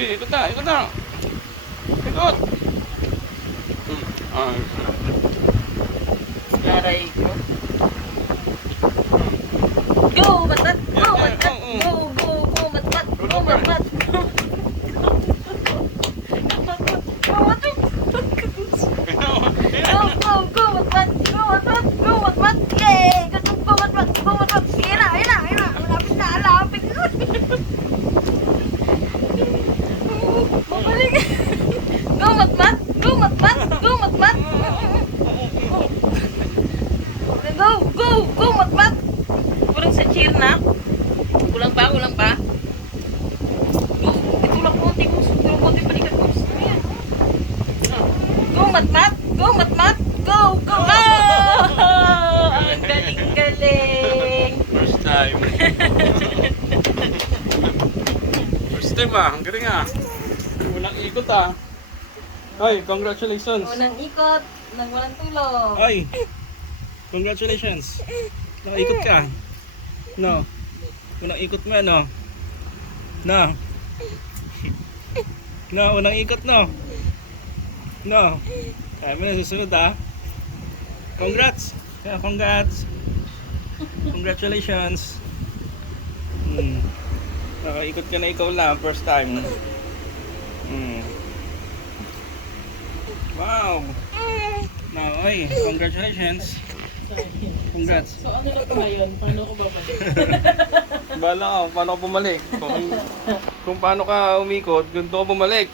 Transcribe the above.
Sige, ikot na, ikot na. Ikot. Ah, Aray ko. Go, matmat! Go, matmat! Go, go, go, matmat! Go, matmat! Go, go, go, matmat! Go, matmat! Go, matmat! Yay! Go, matmat! Go, matmat! Sige na, ayun na, ayun na! Malapit na, malapit na! Babalik! Go, matmat! Go, matmat! Go, matmat! Go, go, go, matmat! Kurang sa cheer na. Kulang pa, kulang pa. Go, ito lang konti mo. Ito konti palikat mo. Ayan. Go, matmat! Go, matmat! Go, go! Oh! Ang galing-galing! first time. First time ah, ang galing ah. Unang ikot ah. Ay, congratulations. Unang ikot, nang walang tulong. Ay, congratulations. Nakaikot ka. No. Unang ikot mo no. No. No, unang ikot no. No. Kaya mo na susunod ah. Congrats. Yeah, congrats. Congratulations. Nakaikot ka na ikaw lang, first time. Wow. No, oy, congratulations. Congrats. So ano na pa ngayon? Paano ko babalik? Bahala ka kung paano ka bumalik. Kung paano ka umikot, ganito ka bumalik.